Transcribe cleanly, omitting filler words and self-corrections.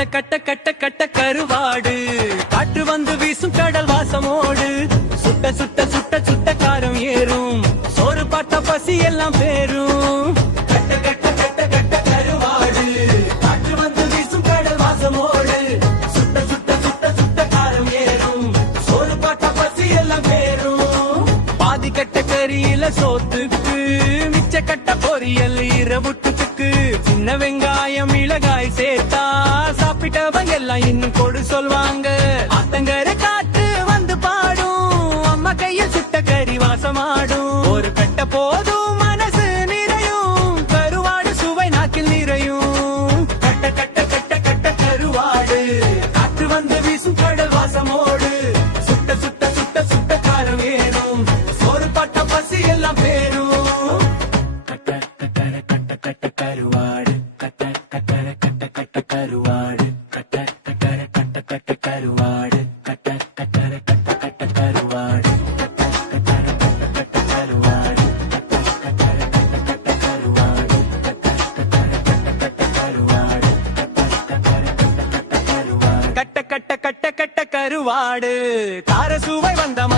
கட்ட கட்ட கட்ட கட்ட கருவாடு காற்று வந்து வீசும் கடல் வாசமோடு சுட்ட சுட்ட சுட்ட சுட்ட காரம் ஏறும் சோறு பாட்ட பசி எல்லாம் பேரும் கட்ட கட்ட கட்ட கட்ட கருவாடு காற்று வந்து வீசும் கடல் வாசமோடு சுட்ட சுட்ட சுட்ட சுட்ட காரம் ஏறும் சோறு பாட்ட பசி எல்லாம் பேரும் பாதி கட்ட கறியில சோத்துக்கு மிச்ச கட்ட பொரியல் இரவுட்டுக்கு சின்ன வெங்காயம் மிளகாய் சேர்த்தா சாப்பிட்டவங்க எல்லாம் இன்னும் கொடு சொல்வாங்க ஆத்தங்கரை காற்று வந்து பாடும் அம்மா கையில் சுட்ட கறி வாசமாடும் ஒரு கட்ட போதும் மனசு நிறையும் கருவாடு சுவை நாக்கில் நிறையும் கட்ட கட்ட கட்ட கட்ட கருவாடு காற்று வந்து வீசும் கடல் வாசமோடு சுட்ட சுட்ட சுட்ட சுட்ட காரம் ஏறும் சோறு பாட்ட பசி எல்லாம் பேரும் கருவாடு கட்ட கட்டர கட்ட கட்ட கருவாடு கட்ட கட்டர கட்ட கட்ட கருவாடு கட்ட கட்டர கட்ட கட்ட கருவாடு கட்ட கட்டர கட்ட கட்ட கருவாடு கட்ட கட்டர கட்ட கட்ட கருவாடு கட்ட கட்ட கட்ட கட்ட கருவாடு கார சுவை வந்த மனசு